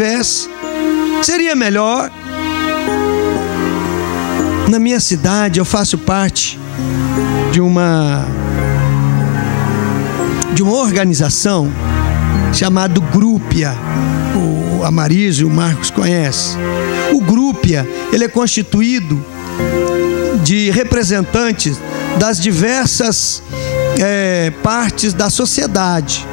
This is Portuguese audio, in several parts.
tivesse. Seria melhor. Na minha cidade, eu faço parte de uma organização chamada Grupia. A Marisa e o Marcos conhecem. O Grupia, ele é constituído de representantes das diversas partes da sociedade,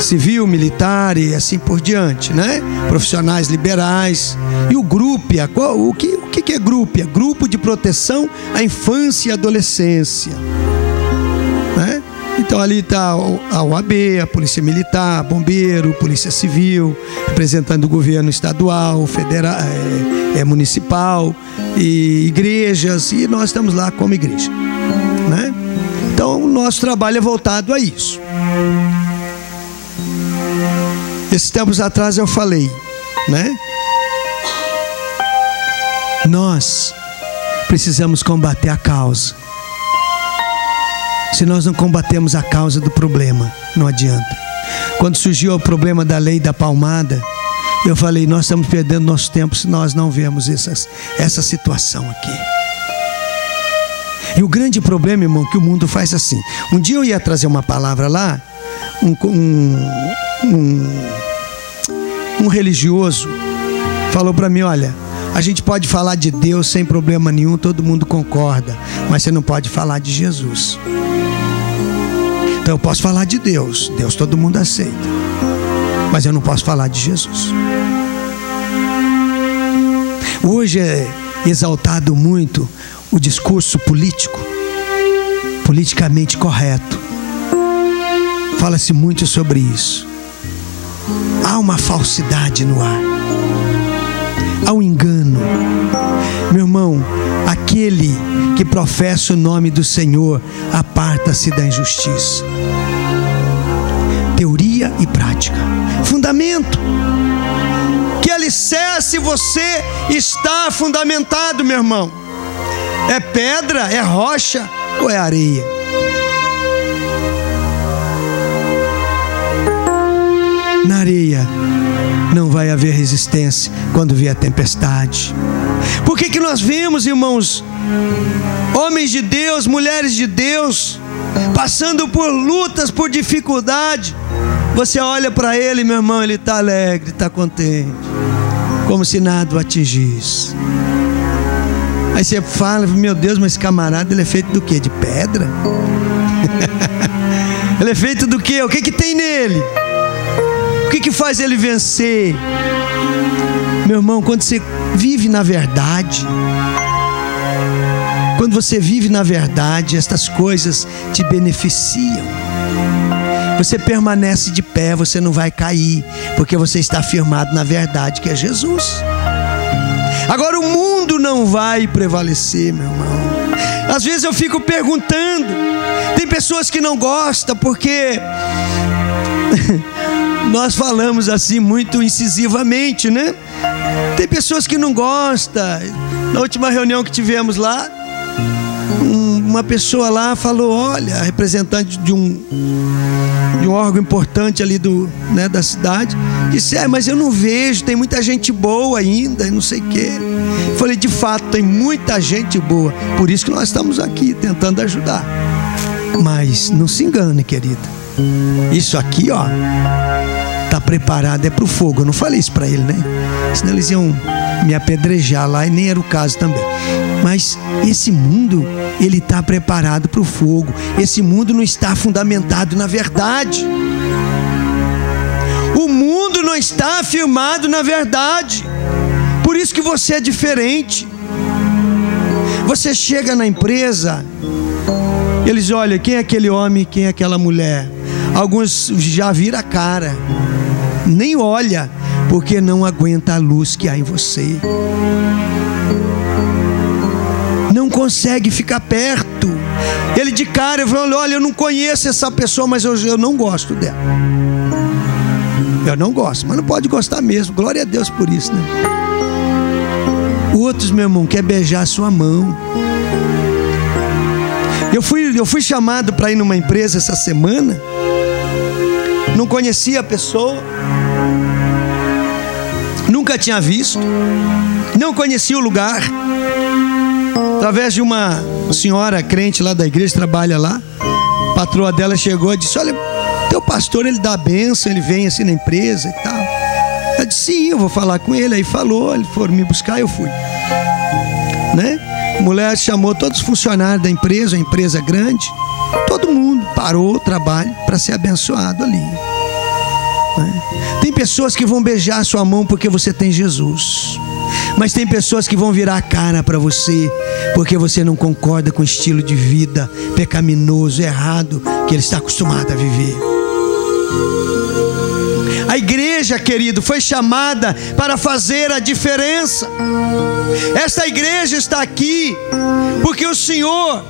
civil, militar e assim por diante, né? Profissionais liberais. E o Grupia, o que é Grupia? Grupo de Proteção à Infância e Adolescência, né? Então ali está a OAB, a Polícia Militar, Bombeiro, Polícia Civil, representante do governo estadual, federal, municipal, e igrejas, e nós estamos lá como igreja, né? Então o nosso trabalho é voltado a isso. Esses tempos atrás eu falei, né? Nós precisamos combater a causa. Se nós não combatemos a causa do problema, não adianta. Quando surgiu o problema da lei da palmada, eu falei, nós estamos perdendo nosso tempo se nós não vemos essa situação aqui. E o grande problema, irmão, que o mundo faz assim. Um dia eu ia trazer uma palavra lá, um religioso falou para mim, olha, a gente pode falar de Deus sem problema nenhum, todo mundo concorda, mas você não pode falar de Jesus. Então eu posso falar de Deus, Deus todo mundo aceita, mas eu não posso falar de Jesus. Hoje é exaltado muito o discurso político, politicamente correto. Fala-se muito sobre isso. Há uma falsidade no ar, há um engano. Meu irmão, aquele que professa o nome do Senhor, aparta-se da injustiça. Teoria e prática, fundamento. Que alicerce você está fundamentado, meu irmão? É pedra, é rocha ou é areia? Na areia não vai haver resistência quando vier a tempestade. Por que nós vemos, irmãos, homens de Deus, mulheres de Deus, passando por lutas, por dificuldade? Você olha para ele, meu irmão, ele está alegre, está contente, como se nada o atingisse. Aí você fala, meu Deus, mas esse camarada, ele é feito do quê? De pedra? Ele é feito do quê? O que tem nele? O que faz ele vencer? Meu irmão, quando você vive na verdade, quando você vive na verdade, estas coisas te beneficiam. Você permanece de pé, você não vai cair, porque você está firmado na verdade, que é Jesus. Agora o mundo não vai prevalecer, meu irmão. Às vezes eu fico perguntando, tem pessoas que não gostam, porque nós falamos assim muito incisivamente, né? Tem pessoas que não gostam. Na última reunião que tivemos lá, uma pessoa lá falou, olha, representante de um órgão importante ali da cidade, disse, mas eu não vejo, tem muita gente boa ainda, não sei o quê. Eu falei, de fato, tem muita gente boa, por isso que nós estamos aqui tentando ajudar. Mas não se engane, querida, isso aqui, ó, está preparado, é para o fogo. Eu não falei isso para ele, né? Senão eles iam me apedrejar lá, e nem era o caso também. Mas esse mundo, ele está preparado para o fogo. Esse mundo não está fundamentado na verdade. O mundo não está firmado na verdade. Por isso que você é diferente. Você chega na empresa, eles olham, quem é aquele homem, quem é aquela mulher? Alguns já viram a cara, nem olha, porque não aguenta a luz que há em você. Não consegue ficar perto. Ele de cara falou, olha, eu não conheço essa pessoa, mas eu não gosto dela. Eu não gosto, mas não pode gostar mesmo. Glória a Deus por isso, né? Outros, meu irmão, quer beijar a sua mão. Eu fui chamado para ir numa empresa essa semana. Não conhecia a pessoa. nunca tinha visto, não conhecia o lugar. Através de uma senhora crente lá da igreja, trabalha lá, a patroa dela chegou e disse: olha, teu pastor, ele dá a bênção, ele vem assim na empresa e tal. Eu disse: sim, eu vou falar com ele. Aí falou, eles foram me buscar, eu fui, né? A mulher chamou todos os funcionários da empresa, uma empresa grande, todo mundo parou o trabalho para ser abençoado ali, né? Tem pessoas que vão beijar a sua mão porque você tem Jesus, mas tem pessoas que vão virar a cara para você porque você não concorda com o estilo de vida pecaminoso, errado que ele está acostumado a viver. A igreja, querido, foi chamada para fazer a diferença. Esta igreja está aqui porque o Senhor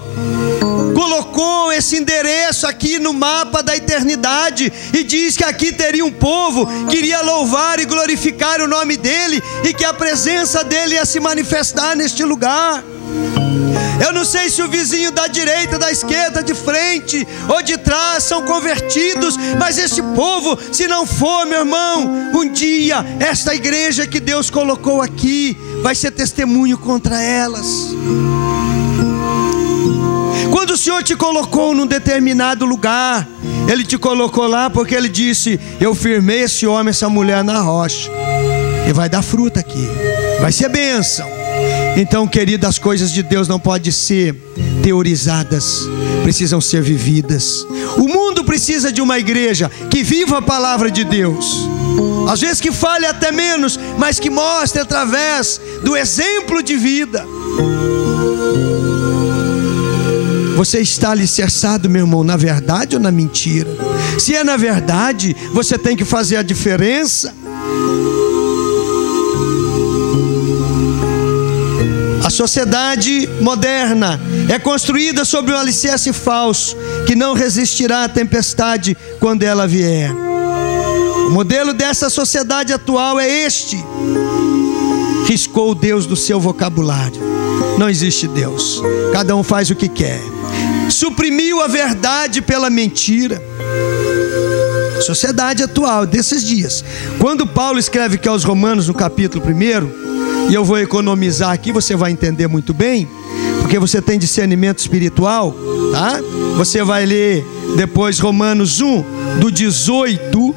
colocou esse endereço aqui no mapa da eternidade e diz que aqui teria um povo que iria louvar e glorificar o nome dele e que a presença dele ia se manifestar neste lugar. Eu não sei se o vizinho da direita, da esquerda, de frente ou de trás são convertidos, mas este povo, se não for, meu irmão, um dia esta igreja que Deus colocou aqui vai ser testemunho contra elas. Quando o Senhor te colocou num determinado lugar, Ele te colocou lá porque Ele disse: eu firmei esse homem, essa mulher na rocha, e vai dar fruta aqui, vai ser bênção. Então, querido, as coisas de Deus não podem ser teorizadas, precisam ser vividas. O mundo precisa de uma igreja que viva a palavra de Deus, às vezes que fale até menos, mas que mostre através do exemplo de vida. Você está alicerçado, meu irmão, na verdade ou na mentira? Se é na verdade, você tem que fazer a diferença. A sociedade moderna é construída sobre um alicerce falso que não resistirá à tempestade quando ela vier. O modelo dessa sociedade atual é este: riscou Deus do seu vocabulário. Não existe Deus, cada um faz o que quer. Suprimiu a verdade pela mentira. Sociedade atual desses dias. Quando Paulo escreve aqui aos Romanos no capítulo 1, e eu vou economizar aqui, você vai entender muito bem, porque você tem discernimento espiritual, tá? Você vai ler depois Romanos 1, do 18,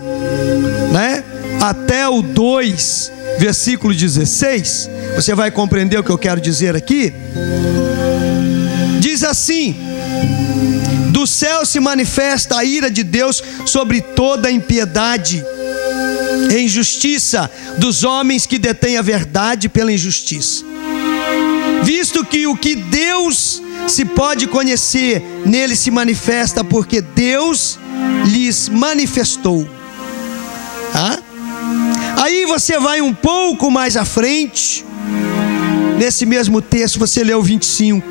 né, até o 2, versículo 16. Você vai compreender o que eu quero dizer aqui. Diz assim: do céu se manifesta a ira de Deus sobre toda a impiedade e injustiça dos homens que detêm a verdade pela injustiça, visto que o que Deus se pode conhecer nele se manifesta porque Deus lhes manifestou. Tá? Aí você vai um pouco mais à frente, nesse mesmo texto você lê o 25: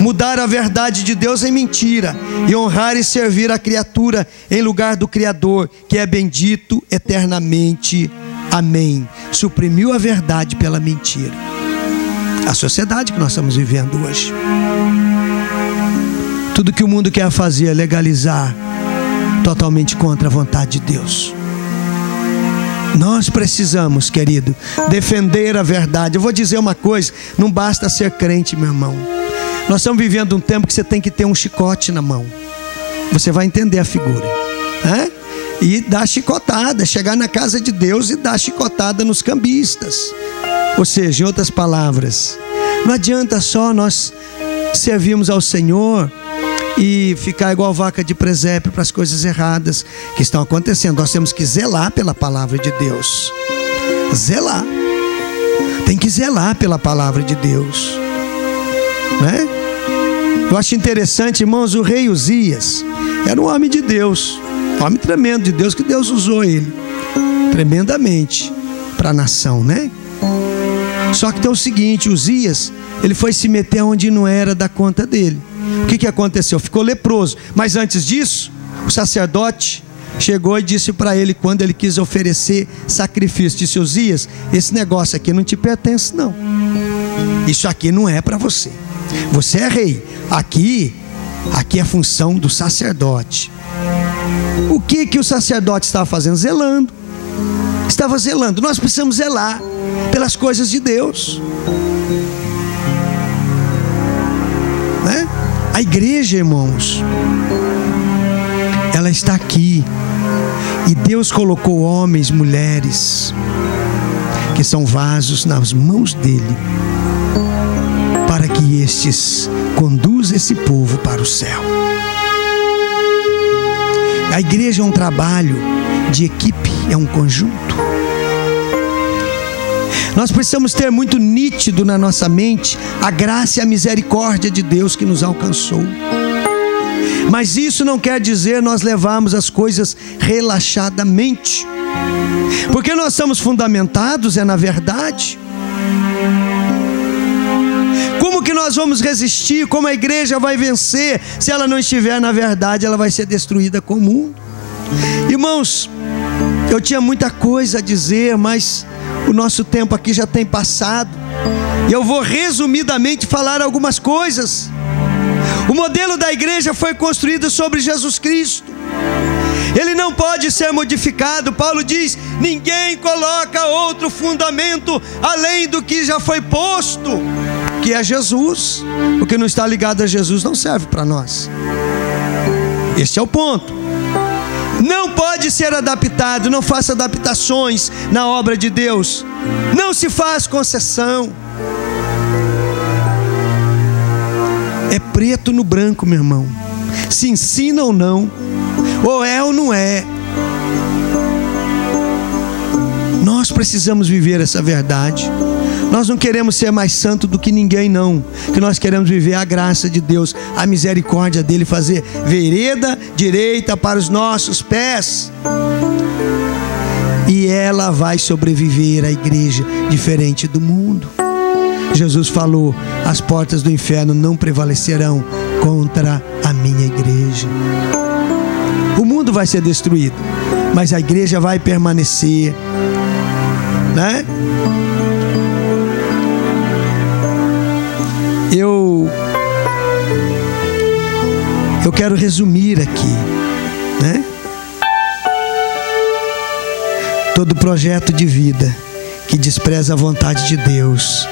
mudar a verdade de Deus em mentira e honrar e servir a criatura em lugar do Criador, que é bendito eternamente. Amém. Suprimiu a verdade pela mentira. A sociedade que nós estamos vivendo hoje. Tudo que o mundo quer fazer é legalizar, totalmente contra a vontade de Deus. Nós precisamos, querido, defender a verdade. Eu vou dizer uma coisa: não basta ser crente, meu irmão. Nós estamos vivendo um tempo que você tem que ter um chicote na mão. Você vai entender a figura, né? E dar chicotada, chegar na casa de Deus e dar chicotada nos cambistas. Ou seja, em outras palavras, não adianta só nós servirmos ao Senhor e ficar igual vaca de presépio para as coisas erradas que estão acontecendo. Nós temos que zelar pela palavra de Deus. Zelar. Tem que zelar pela palavra de Deus, né? Eu acho interessante, irmãos, o rei Uzias era um homem de Deus, um homem tremendo de Deus, que Deus usou ele tremendamente para a nação, né? Só que tem o seguinte: Uzias, ele foi se meter onde não era da conta dele. O que aconteceu? Ficou leproso. Mas antes disso, o sacerdote chegou e disse para ele, quando ele quis oferecer sacrifício, disse: Uzias, esse negócio aqui não te pertence não. Isso aqui não é para você. Você é rei. Aqui é a função do sacerdote. O que o sacerdote estava fazendo? Zelando. estava zelando. Nós precisamos zelar pelas coisas de Deus, né? A igreja, irmãos, ela está aqui, e Deus colocou homens, mulheres, que são vasos nas mãos dele, para que estes conduzam esse povo para o céu. A igreja é um trabalho de equipe, é um conjunto. Nós precisamos ter muito nítido na nossa mente a graça e a misericórdia de Deus que nos alcançou. Mas isso não quer dizer nós levarmos as coisas relaxadamente, porque nós estamos fundamentados na verdade. Como que nós vamos resistir? Como a igreja vai vencer se ela não estiver na verdade? Ela vai ser destruída com o mundo. Irmãos, eu tinha muita coisa a dizer, mas o nosso tempo aqui já tem passado, e eu vou resumidamente falar algumas coisas. O modelo da igreja foi construído sobre Jesus Cristo. Ele não pode ser modificado. Paulo diz: ninguém coloca outro fundamento além do que já foi posto, que é Jesus. O que não está ligado a Jesus não serve para nós. Este é o ponto. Não pode ser adaptado. Não faça adaptações na obra de Deus. Não se faz concessão. É preto no branco, meu irmão. Se ensina ou não, ou é ou não é. Nós precisamos viver essa verdade. Nós não queremos ser mais santo do que ninguém, não. Que nós queremos viver a graça de Deus, a misericórdia dele, fazer vereda direita para os nossos pés. E ela vai sobreviver, a igreja, diferente do mundo. Jesus falou: as portas do inferno não prevalecerão contra a minha igreja. O mundo vai ser destruído, mas a igreja vai permanecer, né? Eu quero resumir aqui, né? Todo projeto de vida que despreza a vontade de Deus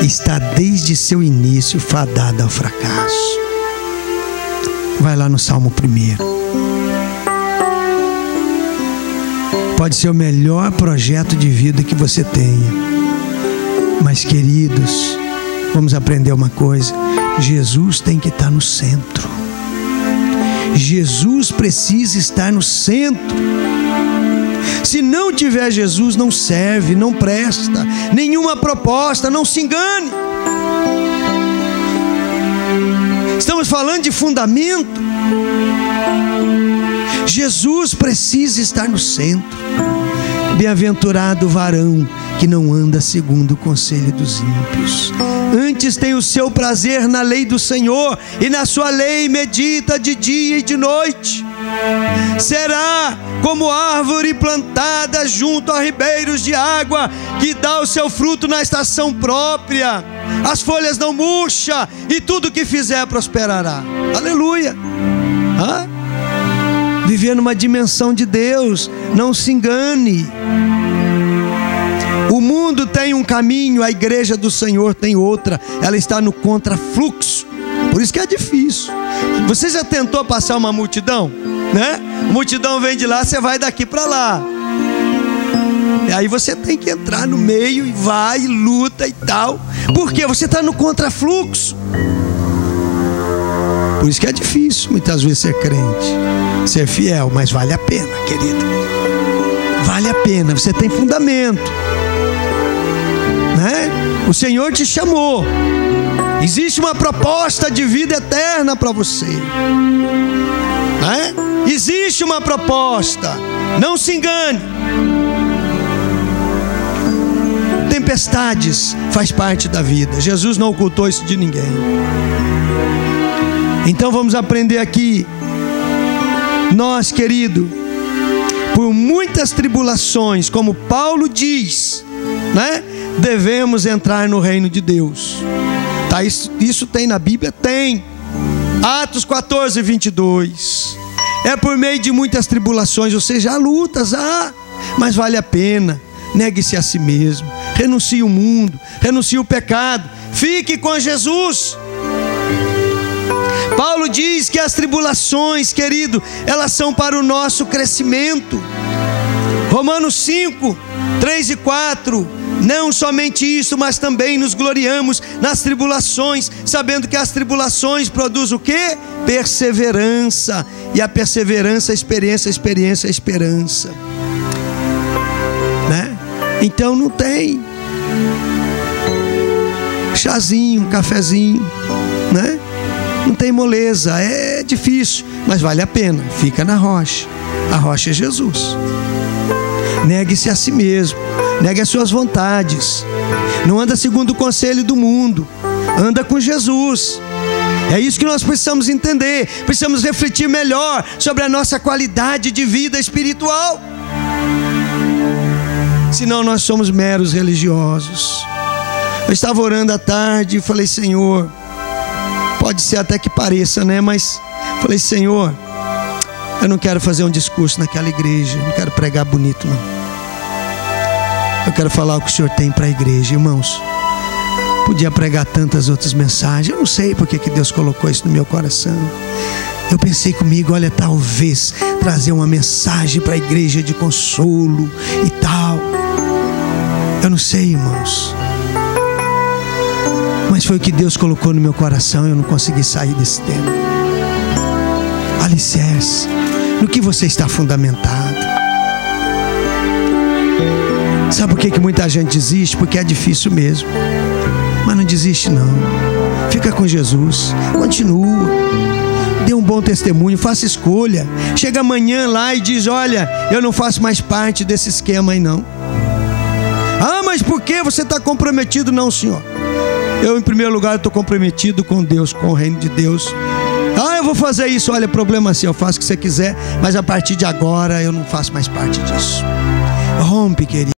está desde seu início fadado ao fracasso. Vai lá no Salmo 1. Pode ser o melhor projeto de vida que você tenha, mas, queridos, vamos aprender uma coisa: Jesus tem que estar no centro. Jesus precisa estar no centro. Se não tiver Jesus, não serve, não presta nenhuma proposta. Não se engane. Estamos falando de fundamento. Jesus precisa estar no centro. Bem-aventurado o varão que não anda segundo o conselho dos ímpios, antes tem o seu prazer na lei do Senhor, e na sua lei medita de dia e de noite. Será como árvore plantada junto a ribeiros de água, que dá o seu fruto na estação própria, as folhas não murcham, e tudo que fizer prosperará. Aleluia! Viver numa dimensão de Deus, não se engane. O mundo tem um caminho, a igreja do Senhor tem outra. Ela está no contrafluxo. Por isso que é difícil. Você já tentou passar uma multidão, né? A multidão vem de lá, você vai daqui para lá. E aí você tem que entrar no meio e vai, e luta e tal. Por quê? Você está no contrafluxo. Por isso que é difícil muitas vezes ser crente, ser fiel, mas vale a pena, querida. Vale a pena, você tem fundamento, né? O Senhor te chamou. Existe uma proposta de vida eterna para você, né? Existe uma proposta, não se engane. Tempestades faz parte da vida. Jesus não ocultou isso de ninguém. Então vamos aprender aqui. Nós, querido, por muitas tribulações, como Paulo diz, né, devemos entrar no reino de Deus. Tá, isso tem na Bíblia? Tem. Atos 14, 22. É por meio de muitas tribulações, ou seja, há lutas, mas vale a pena. Negue-se a si mesmo, renuncie o mundo, renuncie o pecado, fique com Jesus. Paulo diz que as tribulações, querido, elas são para o nosso crescimento. Romanos 5, 3 e 4, não somente isso, mas também nos gloriamos nas tribulações, sabendo que as tribulações produzem o quê? Perseverança, e a perseverança, a experiência, a esperança, né? Então não tem chazinho, cafezinho, né? Não tem moleza, é difícil, mas vale a pena. Fica na rocha, a rocha é Jesus. Negue-se a si mesmo, negue as suas vontades, não anda segundo o conselho do mundo, anda com Jesus. É isso que nós precisamos entender, precisamos refletir melhor sobre a nossa qualidade de vida espiritual. Senão nós somos meros religiosos. Eu estava orando à tarde e falei: Senhor, pode ser até que pareça, né? Mas falei: Senhor, eu não quero fazer um discurso naquela igreja, não quero pregar bonito, não. Eu quero falar o que o Senhor tem para a igreja. Irmãos, podia pregar tantas outras mensagens, eu não sei porque que Deus colocou isso no meu coração. Eu pensei comigo: olha, talvez trazer uma mensagem para a igreja de consolo e tal. Eu não sei, irmãos, mas foi o que Deus colocou no meu coração. Eu não consegui sair desse tema. Alicerce, no que você está fundamentado. Sabe por que muita gente desiste? Porque é difícil mesmo. Mas não desiste não. Fica com Jesus, continua, dê um bom testemunho, faça escolha. Chega amanhã lá e diz: olha, eu não faço mais parte desse esquema aí não. Ah, mas por que você está comprometido? Não, Senhor, eu em primeiro lugar estou comprometido com Deus, com o reino de Deus. Ah, eu vou fazer isso. Olha, problema assim, eu faço o que você quiser, mas a partir de agora eu não faço mais parte disso. Rompe, querido.